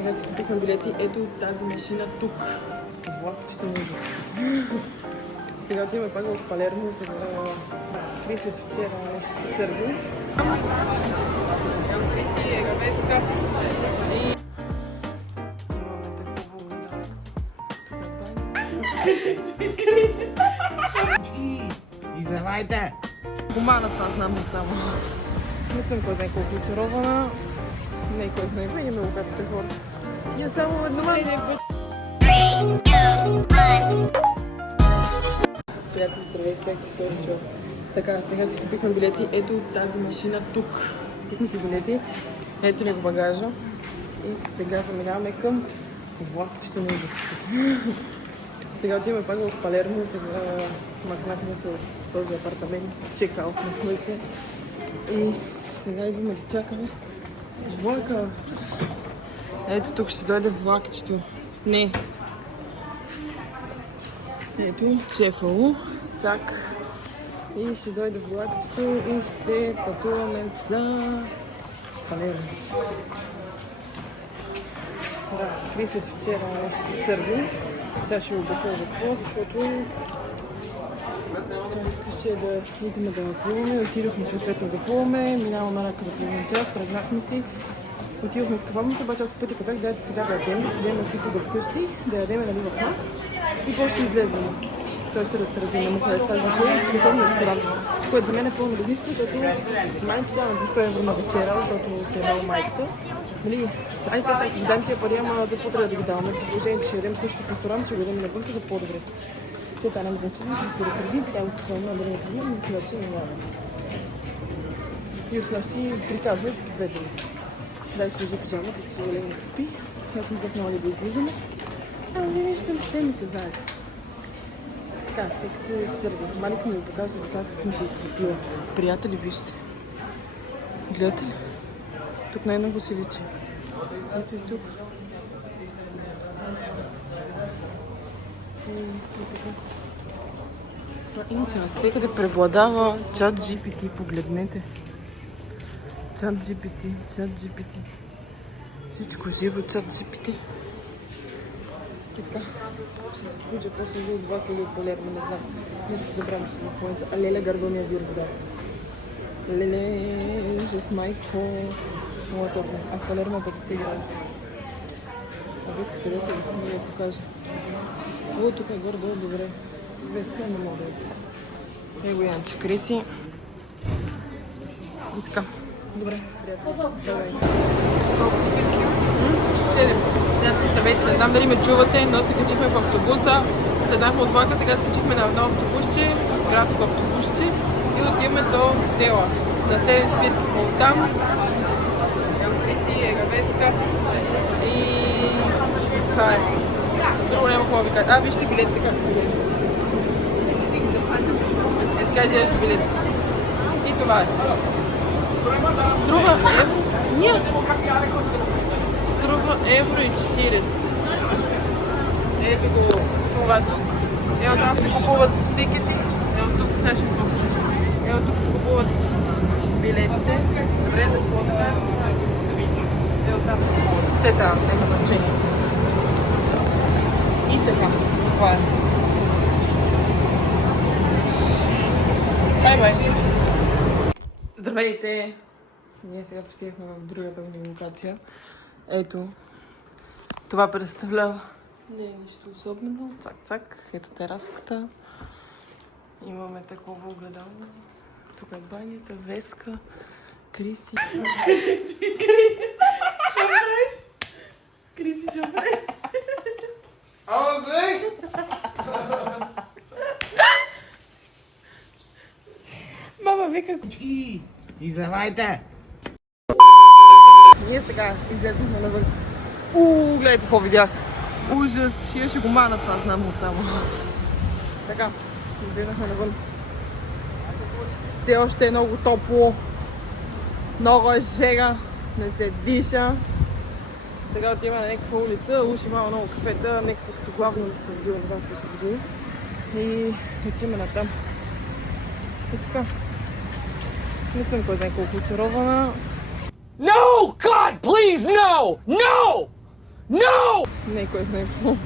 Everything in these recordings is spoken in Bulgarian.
сега си купихме билети. Ето тази машина тук. Влакчето на ужас. Сега отиваме пак в Палермо. Сега Крис от вчера нещо се сърди. Ево Криси, Егавеска. И имаме такова огледало. Издавайте! Хумана това знам от там. Не съм кой знае колко очарована. Не кой знае, винаги много каците хора. И е само едно приятели, здравейте, чакайте се оричо. Така, сега си купихме билети. Ето тази машина тук. Купихме си билети. Ето ни го багажа. И сега заминаваме към влакчето на ужас. Сега отиваме пак в Палермо. Сега махнахме се от този апартамент. Чекаутнахме се. И сега идваме да чакаме влака. Ето тук ще дойде влакчето. Не. Ето, ЧФУ. Цак. И ще дойде влакчето и ще пътуваме за Палермо. Да, Крис от вчера нещо се сърди. Сега ще обясня за какво, защото той искаше да идем да плуваме. Отидохме съответно да плуваме, минаваме рака за половин час, тръгнахме си. Отидохме с кавабната, обаче аз по пътя казах, дайте сега да ядем, да си вземем пица за вкъщи, да ядем нали в нас и после излезем. Той се разсърди, не му хареса тази идея и световно ресторант, което за мен е пълно логично, защото майче давам 200 евро на вечера, защото се е дал майката. Нали, ай сега да дам тия пари, ама за какво трябва да ги даваме? При положение, че ще ядем също в ресторант, ще го ядем навънка за по-добре. Все това няма значение, да се разсърди, тя го това на време това, но иначе няма. И от нощи приказва спи 2 дни. Дай сложи пижама, като ще големи да спи. Аз не запнала ли да излизаме. Ама вие нещо не ще ми те знаете. Така, всеки се сърди. Мали сме ви показали как съм се изплатила. Приятели, вижте. Гледате ли? Тук най-много си личи. Ето и тук. Иначе навсекъде преобладава ChatGPT. Погледнете. ChatGPT. Всичко живо ChatGPT. И така. Ще се включа после за 2 кг от Палермо, не знам. Нищо забравям, че съм хубава. А леле гърбълния вир вода. Леле, жест майко. Много топло. А в Палермо 50 градуса. А веска където да я покажа. О, тук е горе-долу добре. Веска не мога да я. Его Янче Криси. И така. Добре, приятели. Давай. Колко спирки? 7. Приятели, здравейте. Не знам дали ме чувате, но се качихме в автобуса. Следнахме от влака, сега се качихме на едно автобусче, градско автобусче и отиваме до Дела. На 7 спирки сме оттам. Ево Криси, Егавеска и това е. Друго няма какво ви кажа. Вижте билетите как се гледа. Е така изглежда билет. И това е. Струва евро. Ние. Струва евро и 40. Ето го това тук. Ево там се купуват тикети. Ево тук сега ще ви покажа. Ево тук се купуват билетите. Добре, за какво така? Ево там се купуват. Все там, няма значение. И така. Това е. Бай-бай. Здравейте! Ние сега пристигнахме в другата ни локация. Ето, това представлява. Не е нищо особено. Цак-цак. Ето тераската. Имаме такова огледало. Тук е банята, Веска, Криси. Криси! Що правиш? Криси, що правиш? Ало, гледай! Мама вика. Издавайте! Ние сега излезахме навън. Гледайте какво видях. Ужас, ще го мана това, знам от там. Така, излезахме навън. Все още е много топло. Много е жега, не се диша. Сега отиваме на някаква улица, уж има много кафета, някаква като главна улица в Дил, не знам какво се води. И отиваме натам. И така. Не съм кой знае колко очарована. No! God, please, no! No! No! Не, кой знае какво.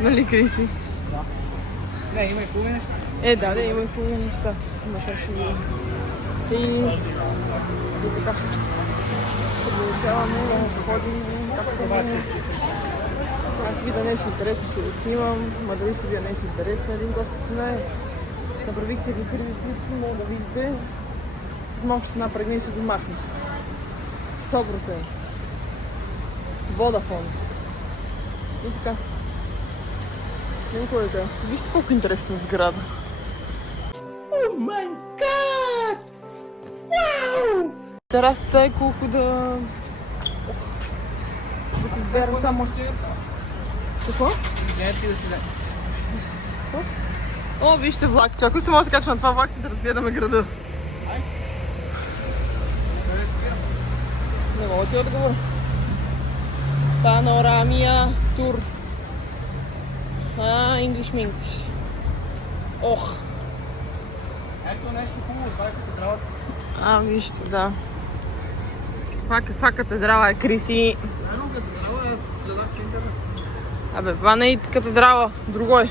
Нали, Криси? Не, има и хубави неща. Да, има и хубави неща. Ама сега ще видим. И така. Продължаваме да ходим, както не. Ако видя нещо интересно, се да снимам. Ма дали си видя нещо интересно, един Господ знае. Направих си едни първи клипси, мога да видите. След малко ще се напрегна и ще го махна. 100%. Водафон. И така. Нема кой да. Вижте колко интересна сграда. О май гад! Вау! Терасата е колко да се сберам само. Какво? Гледайте да си дай. О, вижте влакче. Ако сте може да се качва на това влакче да разгледаме града. Не мога ти отговоря. Панорамия тур. English Minglish. Ох. Ето нещо хубаво, това е катедралата. Вижте, да. Каква катедрала е, Криси? Ено катедрала, аз гледах в интернет. Това не е катедрала, другой.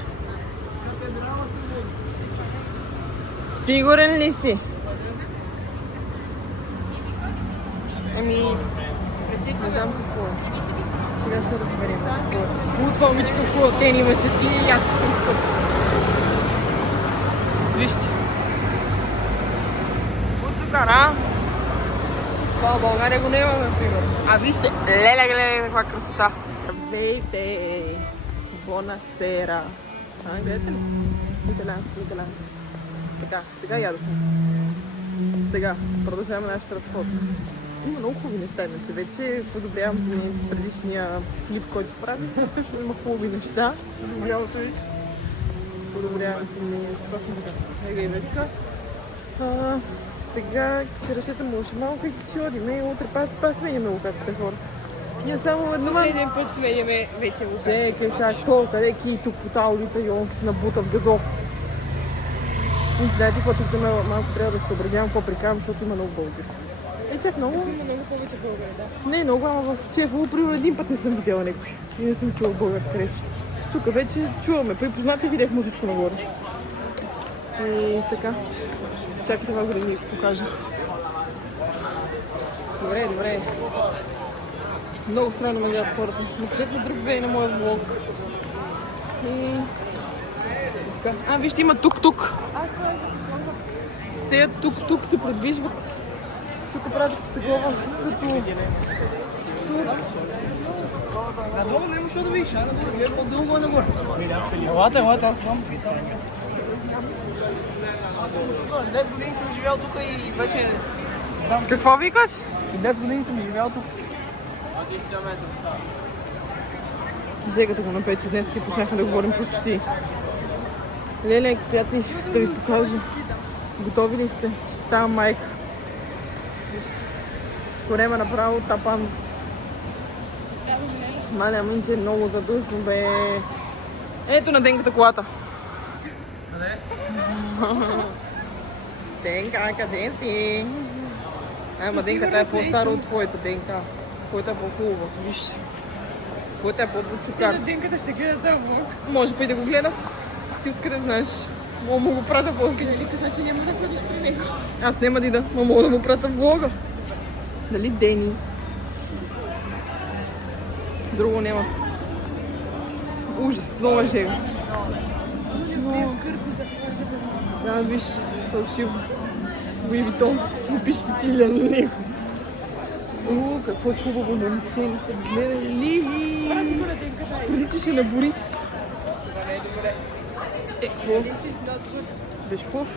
Катедрала си. Сигурен ли си? Не знам какво е. Сега ще разберем. Лутва момичка в колатен имаше и аз искам такъв. Вижте. Луцукара. Това в България го нямаме, например. Вижте, леле, каква красота. Здравейте! Бонасера! Гледате ли? Италиански. Така, сега ядохме. Сега продължаваме нашата разходка. Има много хубави неща, иначе вече подобрявам се предишния клип, който правих. Има хубави неща. Подобрява се и. Подобрявам се точно така. Ега и Веска. Сега се решете може малко и си одим. И утре пак сменяме локацията, хора. Ние само едно... Последен път сменяме вече локация. Чекай сега, къде ки тук по тази улица и он се набута в газо. И знаете какво, тук малко трябва да се съобразявам какво прикарам, защото има много българи. Чак много. Има много повече българи, да. Не, много, ама в Чефово, примерно един път не съм видяла някой. И не съм чула българска реч. Тук вече чуваме. При познати видях музичко нагоре. И така. Чакайте малко да ви покажа. Добре. Много странно ме гледат хората. Напишете с друг вей на моя влог. И така. Вижте, има тук-тук. С тези тук-тук се предвижват. Тук правят такова, като... Надолу не можеш да видиш, надолу по-дълго е нагоре. Елате, аз съм. 10 години съм живял тук и вече... Какво викаш? 10 години съм живял тук. Жегата го напече днес и почнахме да говорим простоти. Леле, приятели, да ви покажа. Готови ли сте? Ще ставам майка. Корема направо тапан. Маля, мънче е много задушно, бе. Ето на Денката колата. Къде? Денка, къде си? Ама Денката е по-стара от твоята Денка. Твоята е по-хубава. Виж. Твоята е по-бучукар. Сега Денката ще гледа този влог. Може па и да го гледа. Ти откъде знаеш? Мога му го прата после. Нали каза, че няма да ходиш при него. Аз няма да ида, но мога да му прата влога. Дали Дени? Друго няма. Ужас, много жега. Да, виж, фалшиво. Луи Витон, напиши Сицилия на него. Какво е хубаво момченце, гледай ли? Приличаше на Борис. Какво? Беше хубав.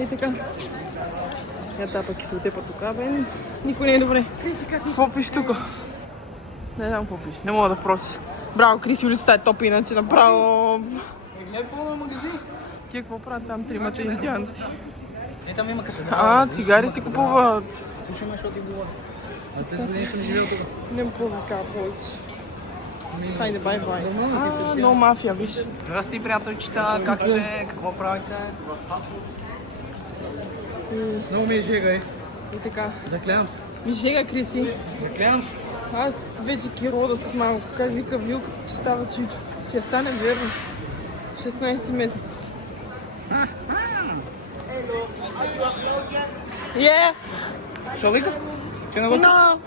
И така. Тапа кислоте па тук, бе. Никой не е добре. Криси, как Какво пиш тук? Не знам какво пиш. Не мога да прочиш. Браво, Криси, улицата е топ, иначе направо... Гледай пълно магазин. Тия какво правят там тримата индианци? Там има катедрала. Цигари си купуват. Слушай ме, защото ти говоря. Аз 10 години съм живял тук. Нема какво да кажа повече. Хайде, бай-бай. Нормално ти се Но мафия, виж. Здрасти, приятелчета, как сте? Какво правите? Много ми е жега, И така. Заклевам се. Виж жега, Криси. Заклевам се. Аз вече ги рода след малко. Как вика вилката, че става чичо. Че стане верно. 16 месец. Yeah. Що вика? Че не го чу? No.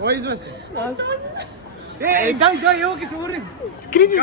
Кой е известен? Аз. Дай, ево ки се върнем. Кризис.